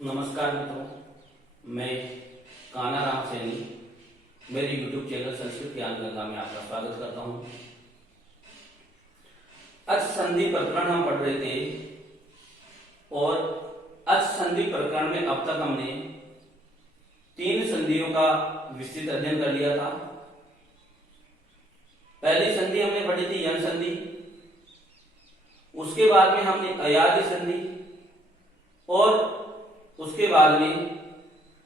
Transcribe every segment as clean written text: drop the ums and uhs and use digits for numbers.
नमस्कार मित्रों, मैं काना राम सैनी मेरे YouTube चैनल संस्कृत ज्ञान गंगा में आपका स्वागत करता हूं। अच संधि प्रकरण हम पढ़ रहे थे और अच संधि प्रकरण में अब तक हमने 3 संधियों का विस्तृत अध्ययन कर लिया था। पहली संधि हमने पढ़ी थी यन संधि, उसके बाद में हमने अयादि संधि और उसके बाद में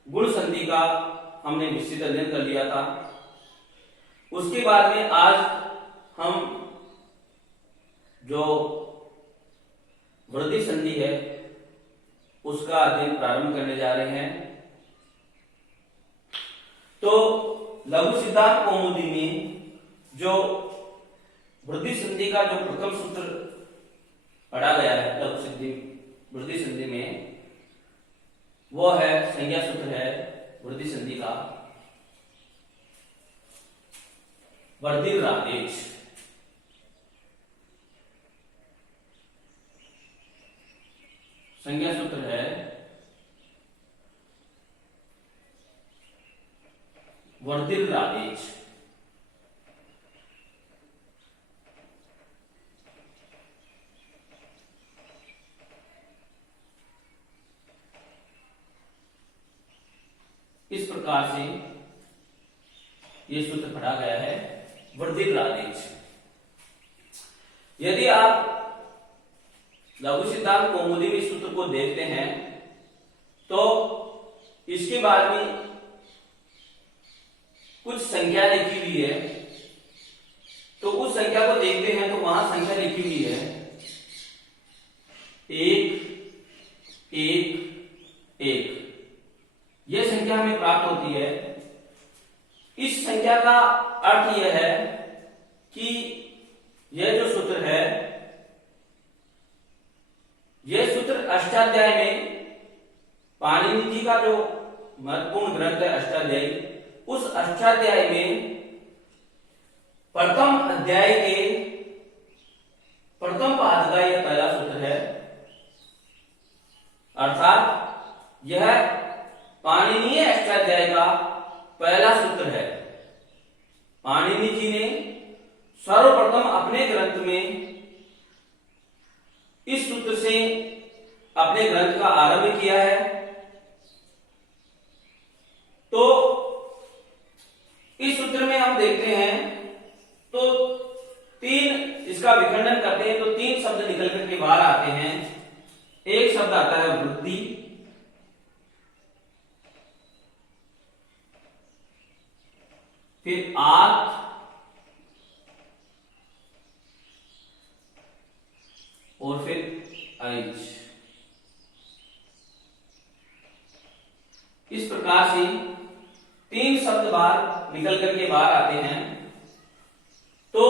गुण संधि का हमने विस्तृत अध्ययन कर लिया था। उसके बाद में आज हम जो वृद्धि संधि है उसका अध्ययन प्रारंभ करने जा रहे हैं। तो लघु सिद्धांत कौमुदी में जो वृद्धि संधि का जो प्रथम सूत्र पढ़ा गया है लघु वृद्धि संधि में, वो है संज्ञा सूत्र है वृद्धि संधि का वर्धिरादेश। संज्ञा सूत्र है वर्धिरादेश। इस प्रकार से ये सूत्र पढ़ा गया है वर्धिरादेश। यदि आप लघु सिद्धांत कौमुदी में सूत्र को देखते हैं तो इसके बाद में कुछ संख्या लिखी हुई है, तो उस संख्या को देखते हैं तो वहां संख्या लिखी हुई है 1 1 1। यह संख्या हमें प्राप्त होती है। इस संख्या का अर्थ यह है कि यह जो सूत्र है, यह सूत्र अष्टाध्याय में पाणिनि जी का जो महत्वपूर्ण ग्रंथ है अष्टाध्यायी, उस अष्टाध्याय में प्रथम अध्याय के प्रथम पाद का यह पहला सूत्र है। अर्थात यह पाणिनीय अष्टाध्याय का पहला सूत्र है। पाणिनि जी ने सर्वप्रथम अपने ग्रंथ में इस सूत्र से अपने ग्रंथ का आरंभ किया है। तो इस सूत्र में हम देखते हैं तो 3 इसका विखंडन करते हैं तो 3 शब्द निकल करके बाहर आते हैं। एक शब्द आता है वृद्धि, फिर आत, और फिर ऐच। इस प्रकार से 3 शब्द बाहर निकल करके बाहर आते हैं। तो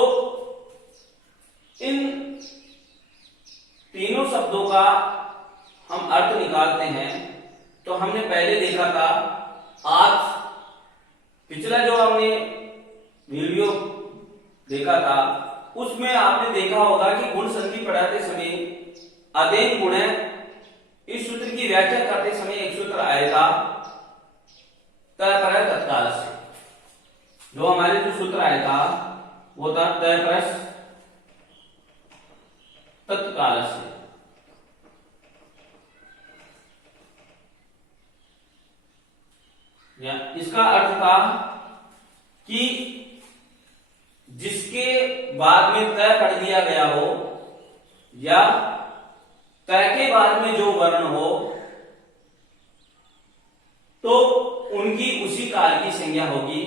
इन तीनों शब्दों का हम अर्थ निकालते हैं। तो हमने पहले देखा था आत, पिछला जो हमने वीडियो देखा था उसमें आपने देखा होगा कि गुण संधि पढ़ाते समय अदेन गुण है, इस सूत्र की व्याख्या करते समय एक सूत्र आया था तय पर तत्काल से। जो हमारे जो सूत्र आया था वो था तय पर तत्काल से। इसका अर्थ था कि जिसके बाद में तय पढ़ दिया गया हो या तय के बाद में जो वर्ण हो तो उनकी उसी काल की संज्ञा होगी।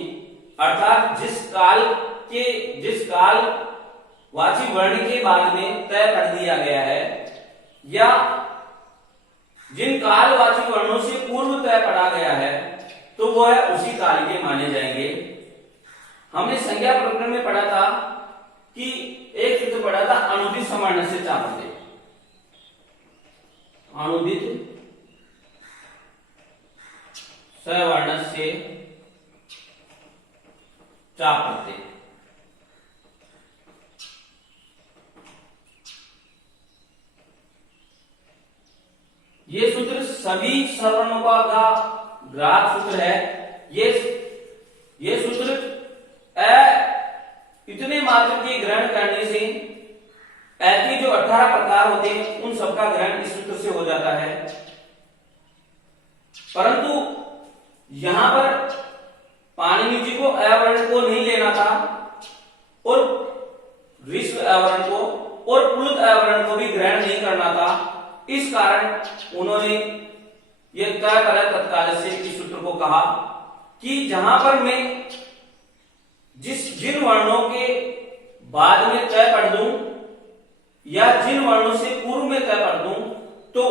अर्थात जिस काल वाची वर्ण के बाद में तय पढ़ दिया गया है या जिन कालवाची वर्णों से पूर्व तय पढ़ा गया है तो वो है उसी काल के माने जाएंगे। हमने संज्ञा प्रकरण में पढ़ा था कि एक सूत्र पढ़ा था अनुदित सवर्ण से चापते। अनुदित सवर्ण से चापते। ये सूत्र सभी सवर्णों का ग्राहक सूत्र है। ये सूत्र इतने मात्र के ग्रहण करने से के जो 18 प्रकार होते हैं उन सबका ग्रहण इस सूत्र से हो जाता है। परंतु यहां पर पाणिनि जी को अवर्ण को नहीं लेना था और ऋस्व अवर्ण को और प्लुत अवर्ण को भी ग्रहण नहीं करना था। इस कारण उन्होंने यह तय करा तत्काल से इस सूत्र को कहा कि जहां पर मैं जिन वर्णों के बाद में तय कर दूं या जिन वर्णों से पूर्व में तय कर दूं तो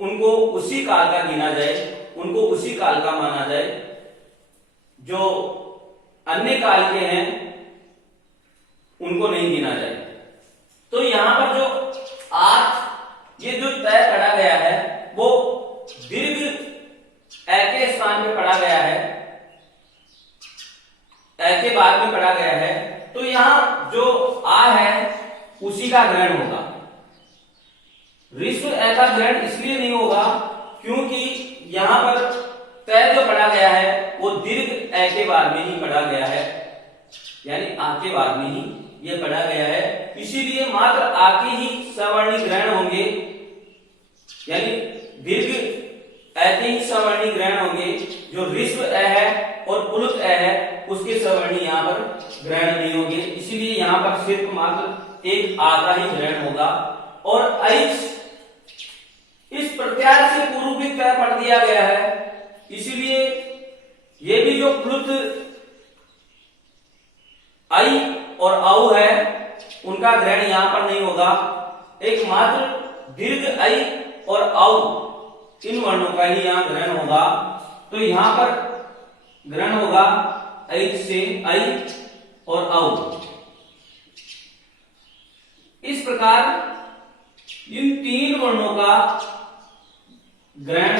उनको उसी काल का गिना जाए, उनको उसी काल का माना जाए। जो अन्य काल के हैं उनको नहीं गिना जाए। तो यहां पर जो ये जो तय करा गया है वो दीर्घ के स्थान पे पढ़ा गया है, के बाद में पढ़ा गया है। तो यहां जो आ है उसी का ग्रहण होगा। ऋस्व का ग्रहण इसलिए नहीं होगा क्योंकि यहां पर तय जो पढ़ा गया है वो दीर्घ के बाद में ही पढ़ा गया है, यानी आ के बाद में ही ये पढ़ा गया है। इसीलिए मात्र आ के ही सवर्णी ग्रहण होंगे, यानी दीर्घ के ही सवर्णी ग्रहण होंगे। जो ऋस्व है और प्लुत है उसके सवर्णी यहाँ पर ग्रहण नहीं होंगे। इसीलिए यहाँ पर सिर्फ मात्र एक आ का ही ग्रहण होगा। और ऐच इस प्रत्यार से पूर्व भी तय पढ़ दिया गया है, इसलिए ये भी जो प्लुत आई और औ है उनका ग्रहण यहां पर नहीं होगा। एकमात्र दीर्घ आई और औ इन वर्णों का ही यहां ग्रहण होगा। तो यहां पर ग्रहण होगा ऐच से आई और औ। इस प्रकार इन तीन वर्णों का ग्रहण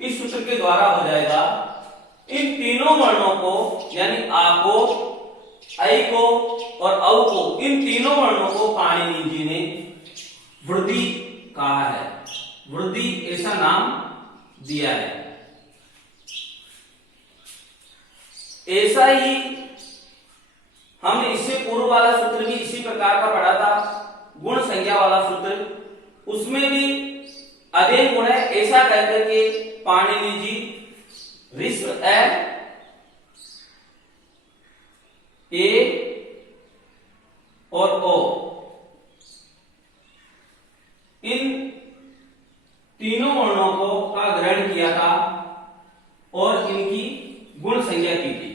इस सूत्र के द्वारा हो जाएगा। इन तीनों वर्णों को यानी आ को, ऐ को और औ को, इन तीनों वर्णों को पाणिनि जी ने वृद्धि कहा है, वृद्धि ऐसा नाम दिया है। ऐसा ही हमने इससे पूर्व वाला सूत्र भी इसी प्रकार का पढ़ा था, गुण संज्ञा वाला सूत्र। उसमें भी अधे गुण है ऐसा कहकर के पाणिनि जी ऋस्व ए और ओ इन तीनों वर्णों को का ग्रहण किया था और इनकी गुण संज्ञा की थी।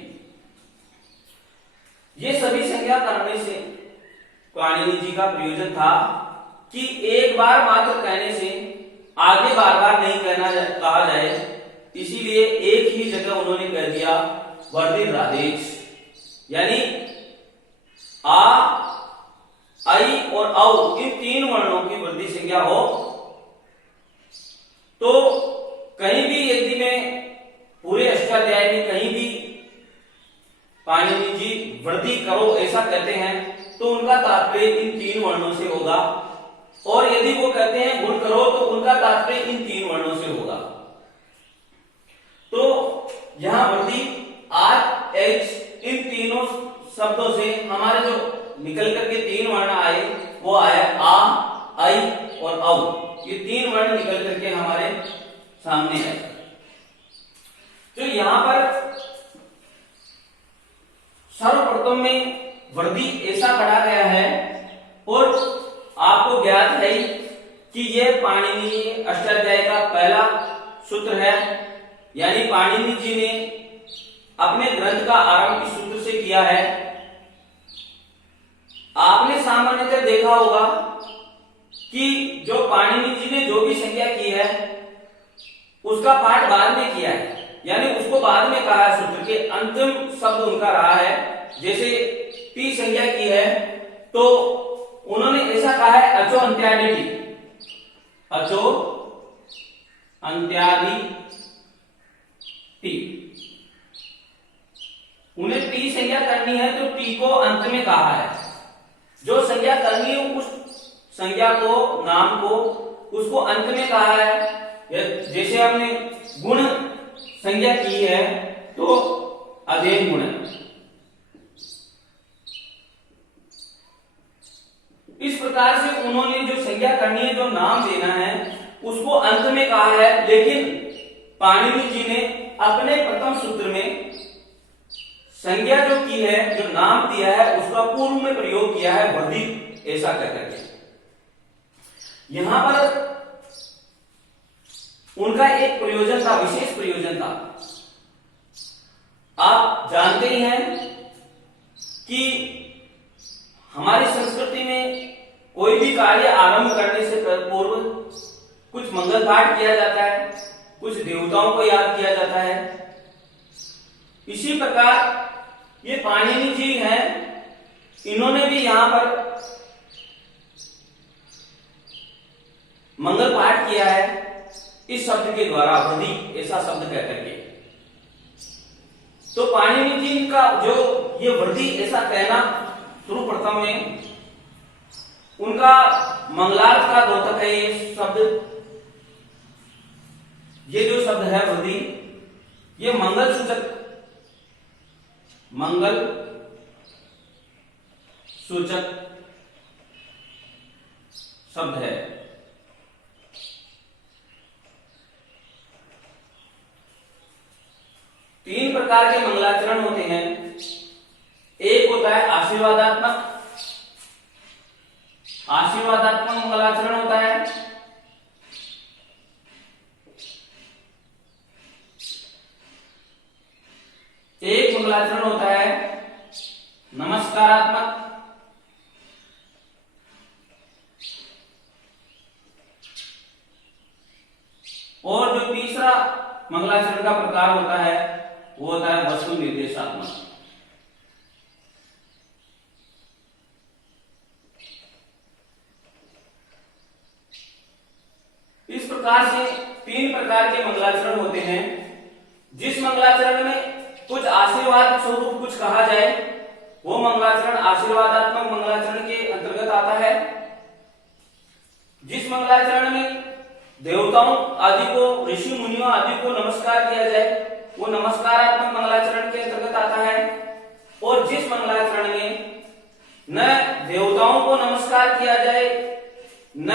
ये सभी संज्ञा करने से पाणिनि जी का प्रयोजन था कि एक बार मात्र कहने से आगे बार बार नहीं कहा जाए। इसीलिए एक ही जगह उन्होंने कह दिया वर्धित राधेश, यानी आ, आई और औ इन तीन वर्णों की वृद्धि संज्ञा हो तो कहीं भी यदि मैं पूरे अष्टाध्याय में कहीं भी पाणिनि जी वृद्धि करो ऐसा कहते हैं तो उनका तात्पर्य इन तीन वर्णों से होगा, और यदि वो कहते हैं गुण करो तो उनका तात्पर्य इन तीन वर्णों से होगा। तो यहां वृद्धि आर एच इन तीनों शब्दों से हमारे जो निकल करके तीन वर्ण आए वो आया आ, आई और औ। ये तीन वर्ण निकल करके हमारे सामने आए। तो यहां पर सर्वप्रथम में वृद्धि ऐसा पढ़ा गया है और आपको ज्ञात है कि यह पाणिनि अष्टाध्याय का पहला सूत्र है, यानी पाणिनि जी ने अपने ग्रंथ का आरंभ इस सूत्र से किया है। आपने सामान्यतः देखा होगा कि जो पाणिनि जी ने जो भी संज्ञा की है उसका पाठ बाद में किया है, यानी उसको बाद में कहा है। सूत्र के अंतिम शब्द उनका रहा है। जैसे टी संज्ञा की है तो उन्होंने ऐसा कहा है अचो अंत्यादि टी, अचो अंत्यादि टी। उन्हें टी संज्ञा करनी है तो टी को अंत में कहा है। जो संज्ञा करनी है उस संज्ञा को, नाम को उसको अंत में कहा है। जैसे हमने गुण संज्ञा की है तो अधेय गुण है। इस प्रकार से उन्होंने जो संज्ञा करनी है, जो नाम देना है, उसको अंत में कहा है। लेकिन पाणिनि जी ने अपने प्रथम सूत्र में संज्ञा जो की है, जो नाम दिया है, उसका पूर्व में प्रयोग किया है वर्धित, ऐसा कहकर के। यहां पर उनका एक प्रयोजन था, विशेष प्रयोजन था। आप जानते ही हैं कि हमारी संस्कृति में कोई भी कार्य आरंभ करने से पूर्व कुछ मंगल पाठ किया जाता है, कुछ देवताओं को याद किया जाता है। इसी प्रकार ये पाणिनि जी हैं, इन्होंने भी यहां पर मंगल पाठ किया है इस शब्द के द्वारा, वृद्धि ऐसा शब्द कहकर के। तो पाणिनि जी का जो ये वृद्धि ऐसा कहना सर्वप्रथम में उनका मंगलार्थ का द्योतक है। ये शब्द, ये जो शब्द है वृद्धि, ये मंगल सूचक शब्द है। तीन प्रकार के मंगलाचरण होते हैं। एक होता है आशीर्वादात्मक मंगलाचरण होता है। एक मंगलाचरण होता है नमस्कारात्मक, और जो तीसरा मंगलाचरण का प्रकार होता है वो होता है वस्तु निर्देशात्मक। इस प्रकार से तीन प्रकार के मंगलाचरण होते हैं। जिस मंगलाचरण में कुछ आशीर्वाद स्वरूप कुछ कहा जाए, वो मंगलाचरण आशीर्वादात्मक मंगलाचरण के अंतर्गत आता है। जिस मंगलाचरण में देवताओं आदि को, ऋषि मुनियों आदि को नमस्कार किया जाए, वो नमस्कारात्मक मंगलाचरण के अंतर्गत आता है। और जिस मंगलाचरण में न देवताओं को नमस्कार किया जाए, न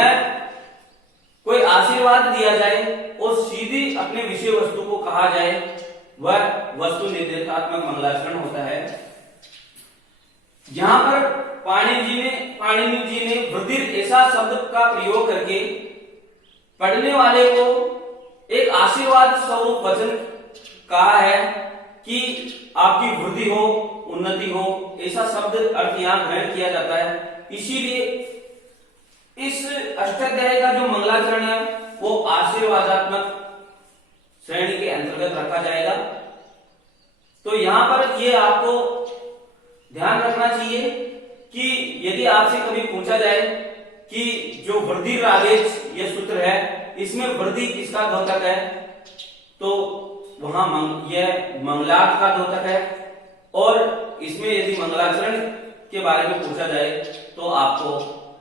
कोई आशीर्वाद दिया जाए, और सीधी अपने विषय वस्तु को कहा जाए, वह वस्तु निर्देशात्मक मंगलाचरण होता है। यहां पर पाणिनि जी ने वृद्धि ऐसा शब्द का प्रयोग करके पढ़ने वाले को एक आशीर्वाद स्वरूप वचन कहा है कि आपकी वृद्धि हो, उन्नति हो, ऐसा शब्द अर्थ यहां ग्रहण किया जाता है। इसीलिए इस अष्टाध्याय का जो मंगलाचरण है वो आशीर्वादात्मक श्रेणी के अंतर्गत रखा जाएगा। तो यहां पर ये आपको ध्यान रखना चाहिए कि यदि आपसे कभी पूछा जाए कि जो वृद्धि आदेश ये सूत्र है, इसमें वृद्धि किसका द्योतक है, तो वहां यह मंगलार्थ का द्योतक है। और इसमें यदि मंगलाचरण के बारे में पूछा जाए तो आपको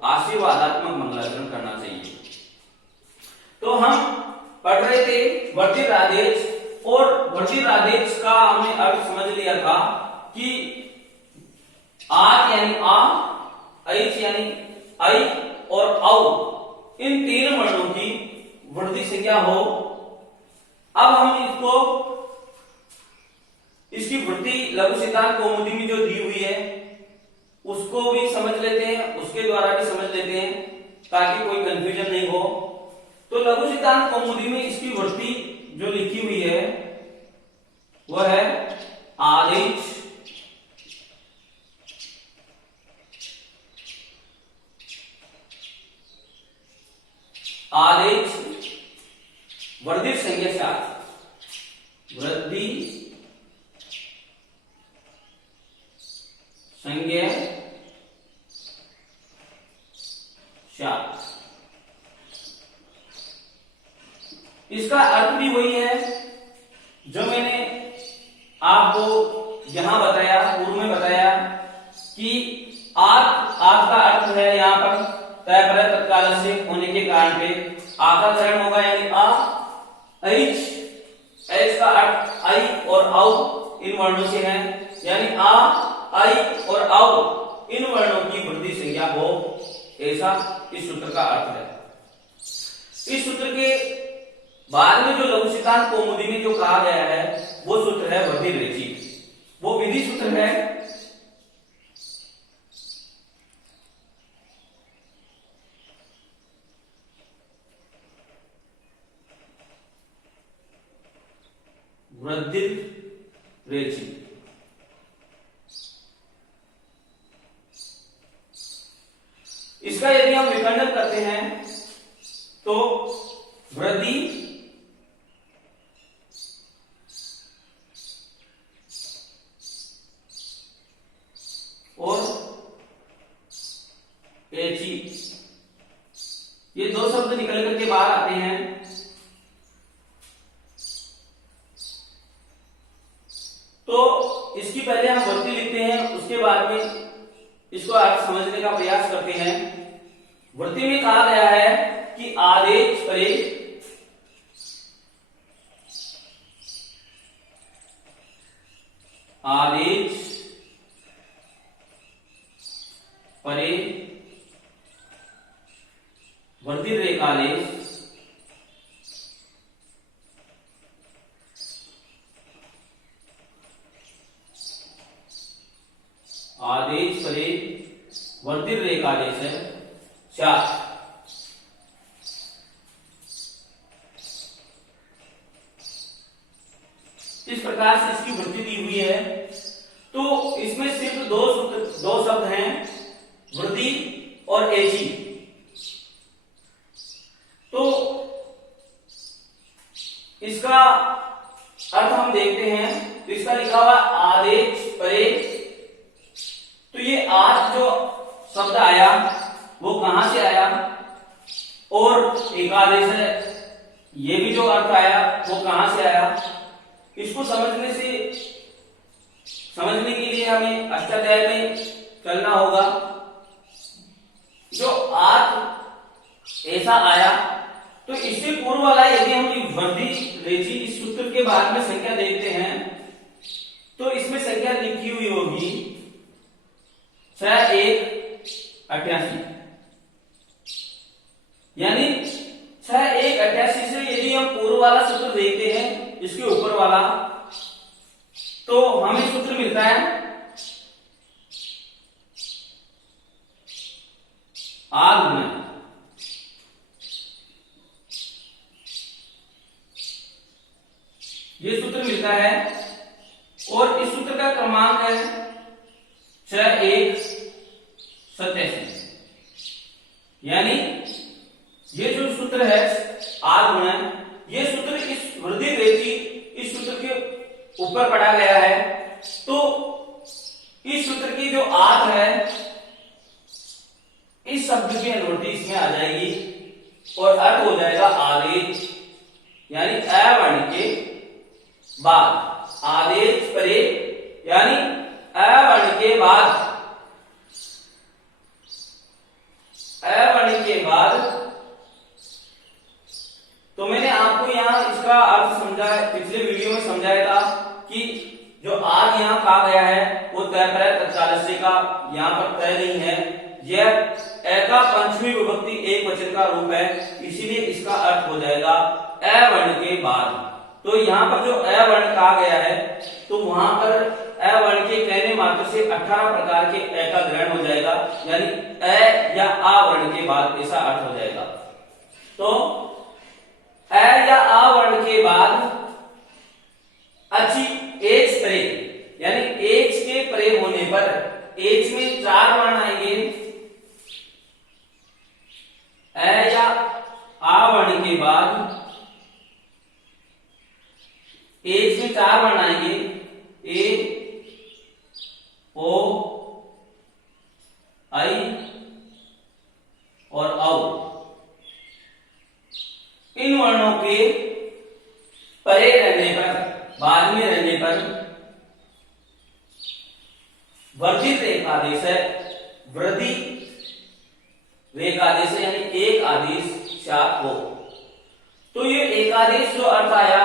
आशीर्वादात्मक मंगलाचरण करना चाहिए। तो हम पढ़ रहे थे वर्धित आदेश, और वर्धित आदेश का हमने अर्थ समझ लिया था कि आत यानी आ, ऐच यानी आई, और औ, इन तीन वर्णों की वृद्धि संज्ञा हो। अब हम इसकी वृद्धि लघु सिद्धांत कौमुदी में जो दी हुई है उसको भी समझ लेते हैं, उसके द्वारा भी समझ लेते हैं ताकि कोई कंफ्यूजन नहीं हो। तो लघु सिद्धांत कौमुदी में इसकी वृद्धि जो लिखी हुई है वह है आदेश, वर्धित संज्ञा साथ, वृद्धि संज्ञा साथ। इसका अर्थ भी वही है जो मैंने आपको यहां बताया, पूर्व में बताया कि आर्थ का अर्थ है यहां पर तय पर तत्काल से होने के कारण पे आ का ग्रहण होगा यानी आ। एच का अर्थ आई और औ इन वर्णों से है, यानी आ, आई और औ इन वर्णों की वृद्धि संख्या हो, ऐसा इस सूत्र का अर्थ है। इस सूत्र के बाद में जो लघु सिद्धांत कौमुदी में जो कहा गया है वो सूत्र है वृद्धि रेखी, वो विधि सूत्र है। वृद्धि रेखी। इसका यदि हम विखंडन करते हैं तो वृद्धि और एची, ये दो शब्द निकल करके बाहर आते हैं। तो इसकी पहले हम वृद्धि लिखते हैं, उसके बाद में इसको आप समझने का प्रयास करते हैं। वृद्धि में कहा गया है कि आदेश परे आदेश परे वृद्धि रेखालेश आदेश परे वृद्धि रेखालेश है 4। इस प्रकार से इसकी वृद्धि दी हुई है। तो इसमें सिर्फ दो शब्द हैं, वृद्धि और एची। तो इसका अर्थ हम देखते हैं, तो इसका लिखा हुआ आदेश परे। तो ये आज जो शब्द आया वो कहां से आया, और एकादेश है ये भी जो अर्थ आया वो कहां से आया, इसको समझने के लिए हमें अष्टाध्याय में चलना होगा। जो अर्थ ऐसा आया, तो इससे पूर्व वाला यदि हम वृद्धि रेखी इस सूत्र के बाद में संख्या देखते हैं तो इसमें संख्या लिखी हुई होगी 6 1 88, यानी 6 1 88 से यदि हम पूर्व वाला सूत्र देखते हैं इसके ऊपर वाला, तो हमें सूत्र मिलता है आग में। ये सूत्र मिलता है और इस सूत्र का क्रमांक है 6 1 87, यानी ये जो सूत्र है आग गुणन, ये सूत्र इस वृद्धि रेखी इस सूत्र के ऊपर पढ़ा गया है। तो इस सूत्र की जो आग है इस शब्द की अनुवृत्ति इसमें आ जाएगी और अर्थ हो जाएगा आदेश, यानी अ वर्ण के बाद। आदेश परे यानी अ वर्ण के बाद, अ वर्ण के बाद। तो मैंने आपको यहाँ इसका अर्थ समझा, पिछले वीडियो में समझाया था कि जो आज यहाँ कहा गया है वो तय पर तत्कालस्य का यहाँ पर तय नहीं है, यह अ का पंचमी विभक्ति एक वचन का रूप है, इसीलिए इसका अर्थ हो जाएगा अ वर्ण के बाद। तो यहाँ पर जो अ वर्ण कहा गया है तो वहां पर अ वर्ण के कहने मात्र से 18 प्रकार के अ का ग्रहण हो जाएगा, यानी अ या आ वर्ण के बाद ऐसा अर्थ हो जाएगा। तो अ या आ वर्ण के बाद अच्छी एच परे, यानी एच के परे होने पर एच में 4 वर्ण आएंगे। अ या आ वर्ण के बाद एच में 4 वर्ण आएंगे, ए ओ आई और औ। इन वर्णों के परे रहने पर, बाद में रहने पर वर्धित रेखादेश है, वृद्धि रेखादेश यानी एक आदेश सात हो। तो ये एकादेश जो अर्थ आया,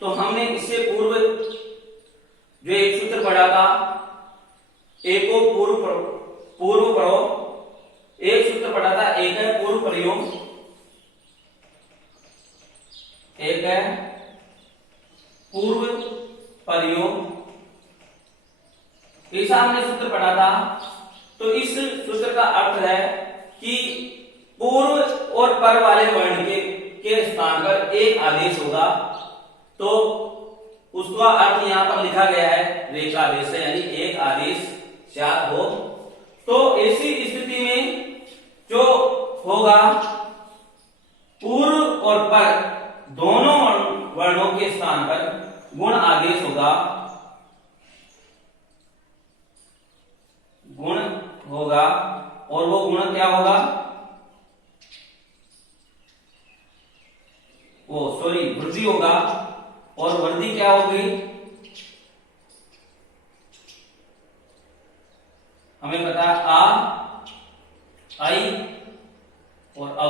तो हमने इससे पूर्व जो एक सूत्र पढ़ा था, एक को पूर्व पढ़ो, एक सूत्र पढ़ा था, एक है पूर्व प्रयोग, एक है पूर्व प्रयोग, ऐसा हमने सूत्र पढ़ा था। तो इस सूत्र का अर्थ है कि पूर्व और पर वाले वर्ण के स्थान पर एक आदेश होगा, तो उसका अर्थ यहां पर लिखा गया है रेखादेश है, यानी एक आदेश स्यात् हो। तो ऐसी स्थिति में जो होगा, पूर्व और पर दोनों वर्णों के स्थान पर गुण आदेश होगा, गुण होगा, और वो गुण क्या होगा, वृद्धि होगा, और वृद्धि क्या होगी, हमें पता है आ, आई और औ,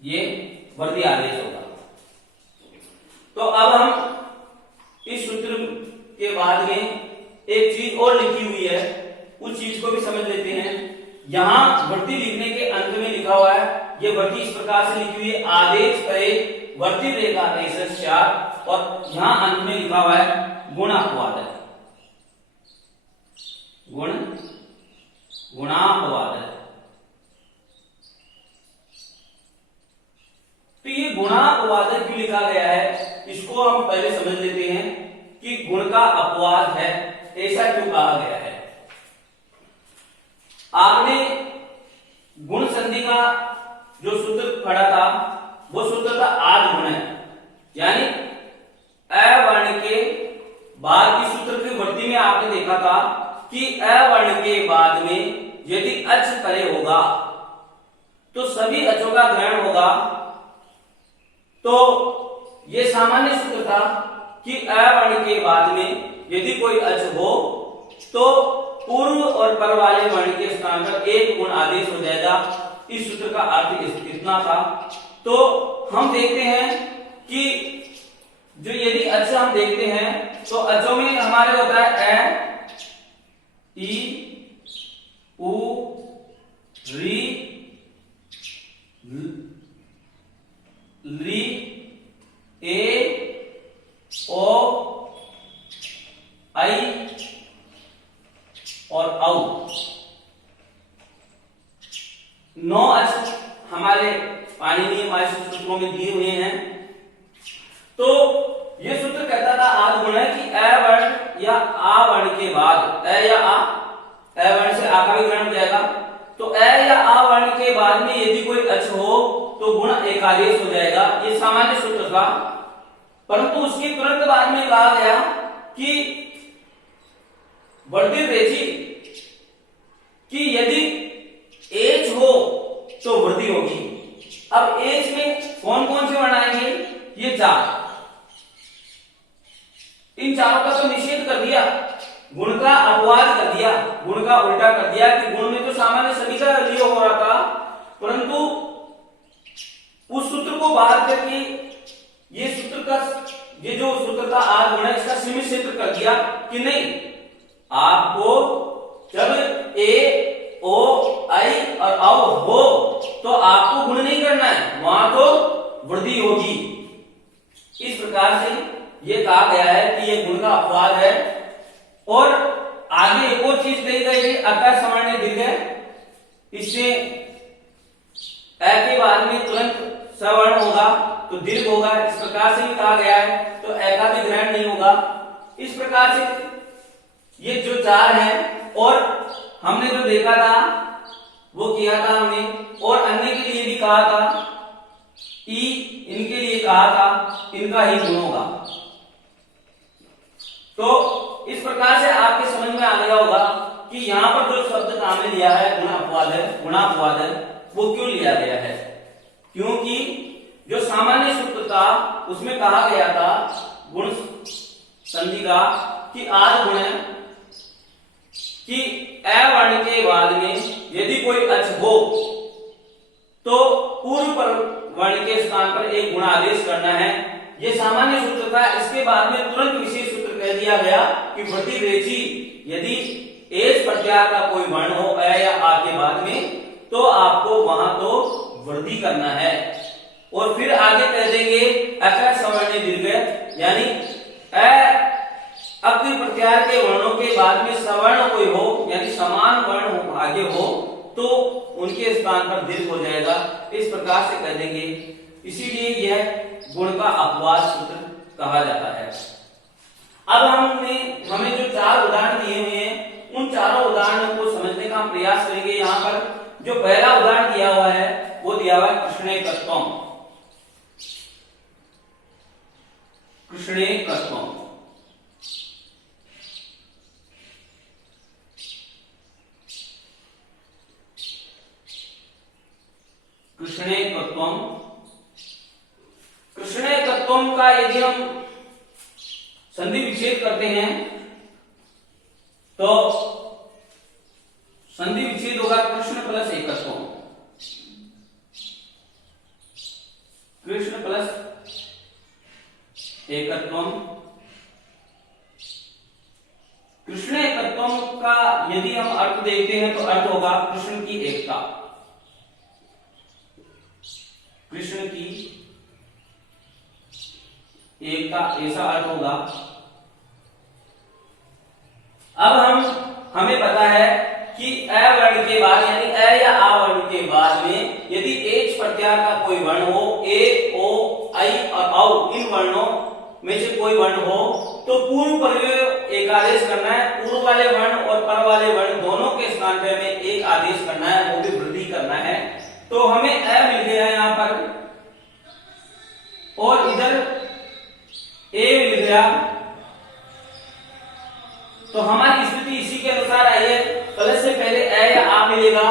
ये वृद्धि आदेश होगा। तो अब हम इस सूत्र के बाद में एक चीज और लिखी हुई है, उस चीज को भी समझ लेते हैं। यहां वृद्धि लिखने के अंत में लिखा हुआ है, ये वृद्धि इस प्रकार से लिखी हुई है, आदेश परे वर्तित रेखादेश स्यात्, और यहां अंत में लिखा हुआ है गुणापवाद, गुणापवाद। तो ये गुणापवाद क्यों लिखा गया है, इसको हम पहले समझ लेते हैं कि गुण का अपवाद है, ऐसा क्यों कहा गया है। आपने गुण संधि का जो सूत्र पढ़ा था, वो सूत्र था आद गुण है, यानी अ वर्ण के बाद की सूत्र की वृद्धि में आपने देखा था कि अ वर्ण के बाद में यदि अच परे होगा तो सभी अचों का ग्रहण होगा। तो ये सामान्य सूत्र था कि अ वर्ण के बाद में यदि कोई अच हो तो पूर्व और पर वाले वर्ण के स्थान पर एक गुण आदेश हो जाएगा। इस सूत्र का अर्थ इतना था। तो हम देखते हैं कि जो यदि अच हम देखते हैं तो अचों में हमारे होता है ए, ई, उ, री, ली, ए, ओ, आई और औ। 9 अच हमारे पाणिनीय भाषा सूत्रों में दिए हुए हैं। तो ये सूत्र कहता था आद गुण है कि अ वर्ण या आ वर्ण के बाद अ या आ, अ वर्ण से आ का भी ग्रहण हो जाएगा। तो अ या आ वर्ण के बाद में यदि कोई अच हो तो गुण एकादेश हो जाएगा। ये सामान्य सूत्र था, परंतु उसके तुरंत बाद में कहा गया कि वर्धित रेखी कि यदि एच हो तो वृद्धि होगी। अब एच में कौन कौन से वर्ण आएंगे? ये 4। इन चारों का तो निषेध कर दिया, गुण का अपवाद कर दिया, गुण का उल्टा कर दिया कि गुण में तो सामान्य सभी का लिए हो रहा था, परंतु उस सूत्र को बाहर करके ये सूत्र का ये जो सूत्र का आद गुण है इसका सीमित क्षेत्र कर दिया कि नहीं, आपको जब ए, ओ, आई और औ हो तो आपको गुण नहीं करना है, वहां तो वृद्धि होगी। इस प्रकार से ये कहा गया है कि ये गुण का अपवाद है। और आगे एक और चीज कही गई है, अकार सामान्य दीर्घ है, इससे अ के बाद में तुरंत सवर्ण होगा तो दीर्घ होगा, इस प्रकार से भी कहा गया है, तो अ का भी ग्रहण नहीं होगा। इस प्रकार से ये जो 4 है, और हमने जो देखा था वो किया था हमने, और अन्य के लिए भी कहा था, ई इनके लिए कहा था, इनका ही गुण होगा। तो इस प्रकार से आपके समझ में आ गया होगा कि यहां पर जो शब्द काम में लिया है गुणापवाद है, वो क्यों लिया गया है। क्योंकि जो सामान्य सूत्र था उसमें कहा गया था गुण संधि का कि आद गुण है कि अ वर्ण के बाद में यदि कोई अच हो तो पूर्व वर्ण के स्थान पर एक गुणा आदेश करना है। ये सामान्य सूत्र था। इसके बाद में तुरंत विशेष सूत्र कह दिया गया कि प्रतिरेची यदि एच प्रत्याहार का कोई वर्ण हो अ या आ के बाद में तो आपको वहां तो वृद्धि करना है। और फिर आगे कह देंगे अकार सवर्णी दीर्घ, यानी अक्ति प्रत्याहार के वर्णों के बाद में सवर्ण कोई हो यानी समान वर्ण आगे हो तो उनके स्थान पर दीर्घ हो जाएगा। इस प्रकार से कह देंगे। इसीलिए यह गुण का अपवाद सूत्र कहा जाता है। अब हमें जो 4 उदाहरण दिए हुए हैं उन चारों उदाहरणों को समझने का हम प्रयास करेंगे। यहाँ पर जो पहला उदाहरण दिया हुआ है वो दिया हुआ है कृष्णेकत्वम्। कृष्णेकत्वम् कृष्णेकत्वम् कृष्णेकत्वम् का यदि हम संधि विच्छेद करते हैं तो संधि विच्छेद होगा कृष्ण प्लस एकत्वम्। कृष्ण प्लस एकत्वम्। कृष्ण एकत्वम् का यदि हम अर्थ देखते हैं तो अर्थ होगा कृष्ण की एकता। कृष्ण की एकता ऐसा अर्थ होगा। अब हमें पता है कि अ वर्ण के बाद यानी अ या आ वर्ण के बाद में यदि एच प्रत्याहार का कोई वर्ण हो, ए, ओ, आई और औ इन वर्णों में से कोई वर्ण हो तो पूर्व पर एक आदेश करना है। पूर्व वाले वर्ण और पर वाले वर्ण दोनों के स्थान पे हमें एक आदेश करना है, वो भी वृद्धि करना है। तो हमें अ मिल गया यहां पर और इधर ए मिल गया। तो हमारी स्थिति इसी के अनुसार आई है। प्लस से पहले अ या आ मिलेगा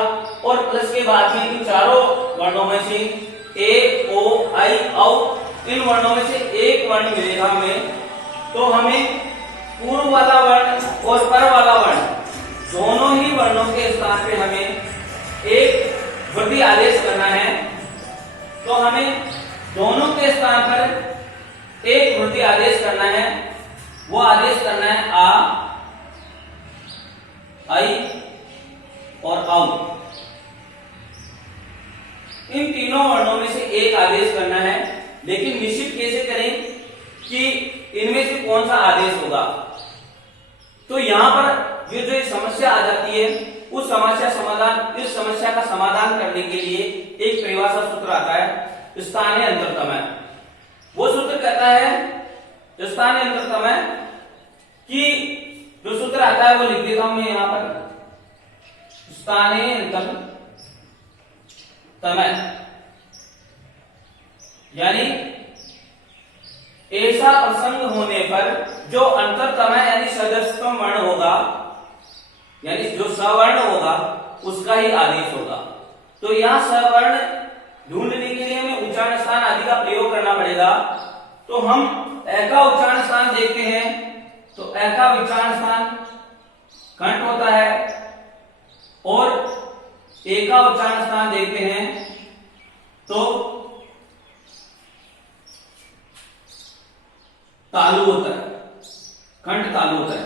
और प्लस के बाद में इन चारों वर्णों में से ए, ओ, आई, औ इन वर्णों में से एक वर्ण मिलेगा हमें। तो हमें पूर्व वाला वर्ण और पर वाला वर्ण दोनों ही वर्णों के स्थान पे हमें एक वृद्धि आदेश करना है। तो हमें दोनों के स्थान पर एक वृद्धि आदेश करना है। वो आदेश करना है आ, आई और औ। इन तीनों वर्णों में से एक आदेश करना है, लेकिन निश्चित कैसे करें कि इनमें से कौन सा आदेश होगा। तो यहां पर ये जो समस्या आ जाती है इस समस्या का समाधान करने के लिए एक परिभाषा सूत्र आता है स्थानीय अंतरतमय। वो सूत्र कहता है स्थानीय अंतरतमय कि जो सूत्र आता है वो लिख देता हूं मैं यहां पर। स्थानीय अंतरतमय यानी ऐसा प्रसंग होने पर जो अंतरतमय यानी सदस्यतम वर्ण होगा यानी जो सवर्ण होगा उसका ही आदेश होगा। तो यहां सवर्ण ढूंढने के लिए हमें उच्चारण स्थान आदि का प्रयोग करना पड़ेगा। तो हम अ का उच्चारण स्थान देखते हैं तो अ का उच्चारण स्थान कंठ होता है और ए का उच्चारण स्थान देखते हैं तो तालु होता है, कंठ तालु होता है।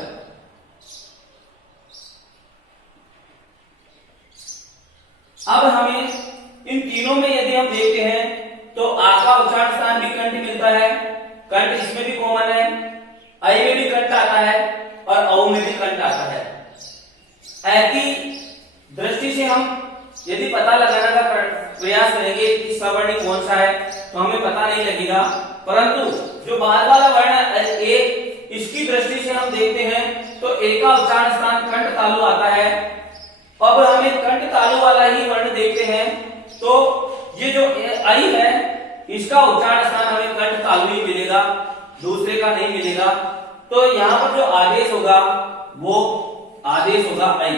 अब हमें इन तीनों में यदि हम देखते हैं तो आ का उच्चारण स्थान भी कंठ मिलता है, कंठ इसमें भी कॉमन है, आई में भी कंठ आता है और औ में भी कंठ आता है। ऐ की दृष्टि से हम यदि पता लगाने का प्रयास करेंगे कि सवर्णी कौन सा है तो हमें पता नहीं लगेगा, परंतु जो बाद वाला वर्ण ए इसकी दृष्टि से हम देखते हैं तो ए का उच्चारण स्थान कंठ तालु आता है। अब हमें कंठ तालु वाला ही वर्ण देखते हैं तो ये जो आई है इसका उच्चारण स्थान हमें कंठ तालु ही मिलेगा, दूसरे का नहीं मिलेगा। तो यहां पर जो आदेश होगा वो आदेश होगा आई।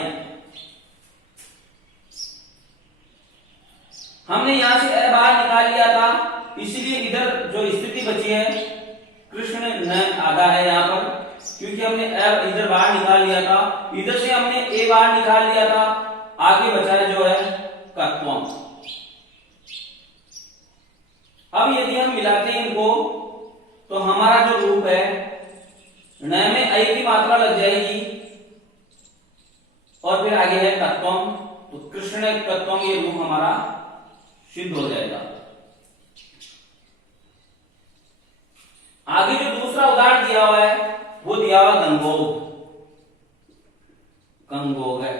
हमने यहां से अ बाहर निकाल लिया था, इसलिए इधर जो स्थिति बची है कृष्ण न आधा है यहां पर, क्योंकि हमने अ इधर बाहर निकाल लिया था, इधर से हमने ए बाहर निकाल लिया था, आगे बचा है जो है कत्वम। अब यदि हम मिलाते हैं इनको तो हमारा जो रूप है न में ऐ की मात्रा लग जाएगी और फिर आगे है तत्वम, तो कृष्ण तत्वम ये रूप हमारा सिद्ध हो जाएगा। आगे जो दूसरा उदाहरण दिया हुआ है वो दिया हुआ गंगोग, गंगोग है।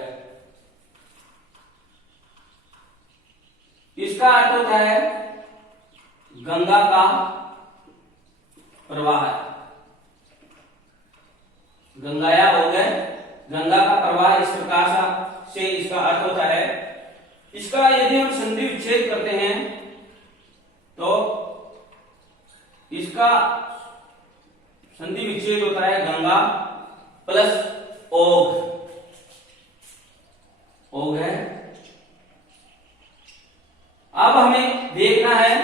इसका अर्थ होता है गंगा का प्रवाह है, गंगाया हो गए, गंगा का प्रवाह इस प्रकार से इसका अर्थ होता है। इसका यदि हम संधि विच्छेद करते हैं तो इसका संधि विच्छेद होता है गंगा प्लस ओघ, ओघ है। अब हमें देखना है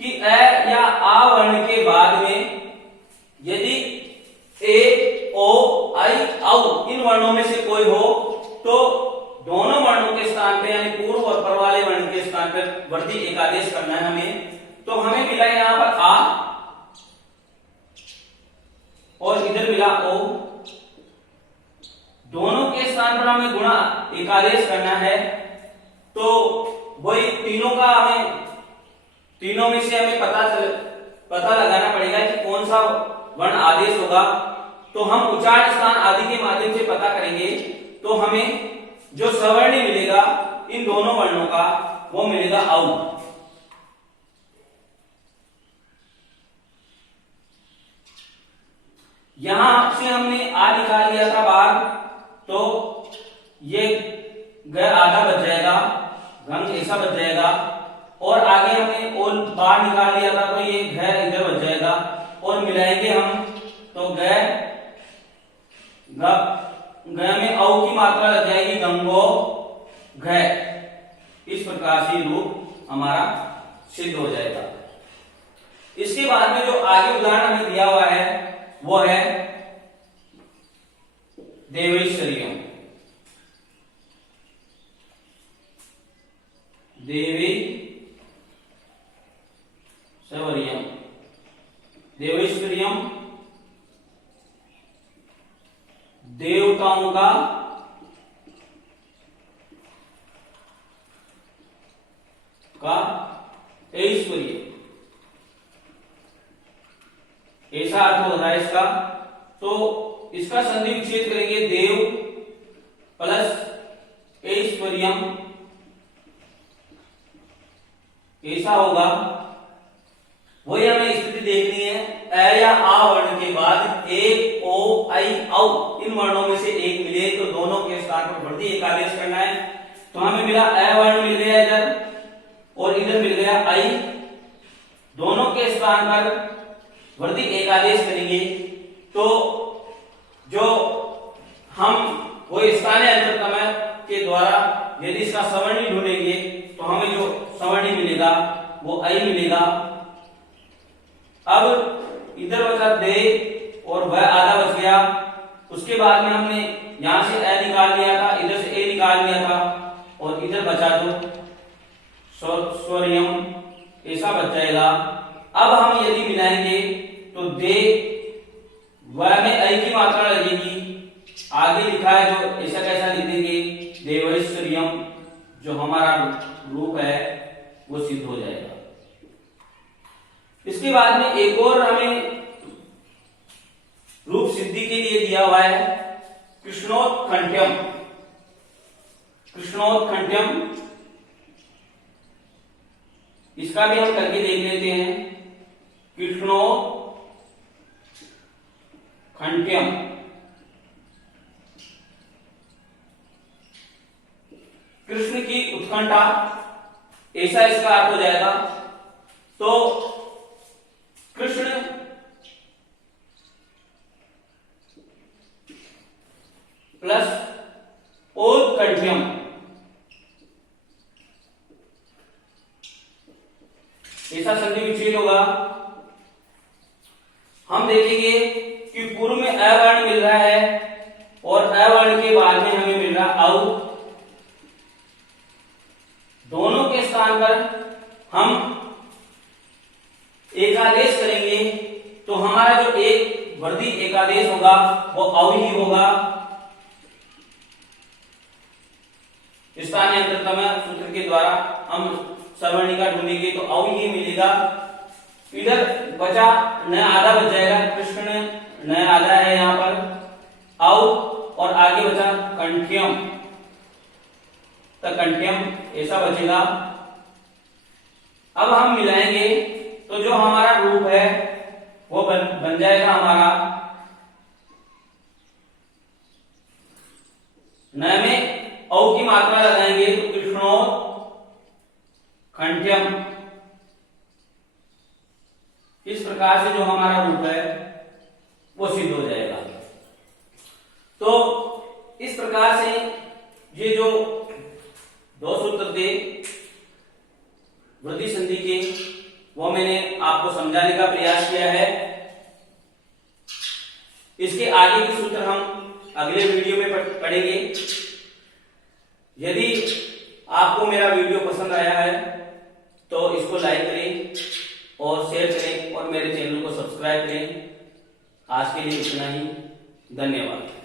कि अ या आ वर्ण के बाद में यदि ए, ओ, आई, औ इन वर्णों में से कोई हो तो दोनों वर्णों के स्थान पे यानी पूर्व और पर वाले वर्ण के स्थान पर वृद्धि एकादेश करना है हमें। तो हमें मिला यहां पर आ और इधर मिला ओ, दोनों के स्थान पर हमें गुणा एकादेश करना है। तो वही तीनों का हमें, तीनों में से हमें पता लगाना पड़ेगा कि कौन सा वर्ण आदेश होगा। तो हम उच्चारण स्थान आदि के माध्यम से पता करेंगे तो हमें जो सवर्णी मिलेगा इन दोनों वर्णों का वो मिलेगा औ। यहां से हमने आ निकाल लिया था बाहर, तो ये ग आधा बच जाएगा, रंग ऐसा बच जाएगा, और आगे हमने ओल बाहर निकाल लिया था तो ये घ इधर बच जाएगा, और मिलाएंगे हम तो ग में औ की मात्रा लग जाएगी गंगो घ। इस प्रकार से रूप हमारा सिद्ध हो जाएगा। इसके बाद में जो आगे उदाहरण हमें दिया हुआ है वो है देवैश्वर्यम, देवैश्वर्यम, देवैश्वर्यम देवताओं का ऐश्वर्य, ऐसा अर्थ हो रहा है इसका। तो इसका संधि विच्छेद करेंगे देव प्लस ऐश्वर्यम, ऐसा होगा। वही हमें स्थिति देखनी है, अ या आ वर्ण के बाद ए, ओ, आई, औ इन वर्णों में से एक मिले तो दोनों के स्थान पर वृद्धि एकादेश करना है। तो हमें मिला अ वर्ण मिल गया इधर और इधर मिल गया आई, दोनों के स्थान पर वृद्धि एकादेश करेंगे। तो जो हम वो स्थानीय अंतरतमय के द्वारा यदि इसका सवर्णी ढूंढेंगे तो हमें जो सवर्णी मिलेगा वो आई मिलेगा। अब इधर बचा दे और वह आधा बच गया। उसके बाद में हमने यहां से ए निकाल लिया था, इधर से ए निकाल लिया था, और इधर बचा जो स्वरियम, ऐसा बच जाएगा। अब हम यदि मिलाएंगे तो दे वह में ऐ की मात्रा लगेगी, आगे लिखा है जो ऐसा कैसा लिख देंगे देवैश्वर्यम, जो हमारा रूप है वो सिद्ध हो जाएगा। इसके बाद में एक और हमें रूप सिद्धि के लिए दिया हुआ है कृष्णोत्कंठ्यम, कृष्णोत्कंठ्यम, इसका भी हम करके देख लेते हैं। कृष्णोत्कंठ्यम, कृष्ण की उत्कंठा, ऐसा इसका अर्थ हो जाएगा। तो कृष्ण प्लस ओत्कंठ्यम, ऐसा संधि विच्छेद होगा। हम देखेंगे कि पूर्व में अ वर्ण मिल रहा है और अ वर्ण के बाद में हमें मिल रहा औ, दोनों के स्थान पर हम एकादेश करेंगे तो हमारा जो एक वर्धी एकादेश होगा वो अव ही होगा। स्थानीय अंतरतम सूत्र के द्वारा हम सवर्णिका ढूंढेंगे तो अव ही मिलेगा। इधर बचा नया आधा बच जाएगा, कृष्ण नया आधा है यहाँ पर अव, और आगे बचा कंठ्यम, तो कंठ्यम ऐसा बचेगा। अब हम मिलाएंगे तो जो हमारा रूप है वो बन जाएगा हमारा न में औ की मात्रा लगाएंगे तो कृष्णो कंठ्यम। इस प्रकार से जो हमारा रूप है वो सिद्ध हो जाएगा। तो इस प्रकार से ये जो दो सूत्र थे वृद्धि संधि के वो मैंने आपको समझाने का प्रयास किया है। इसके आगे के सूत्र हम अगले वीडियो में पढ़ेंगे। यदि आपको मेरा वीडियो पसंद आया है तो इसको लाइक करें और शेयर करें और मेरे चैनल को सब्सक्राइब करें। आज के लिए इतना ही, धन्यवाद।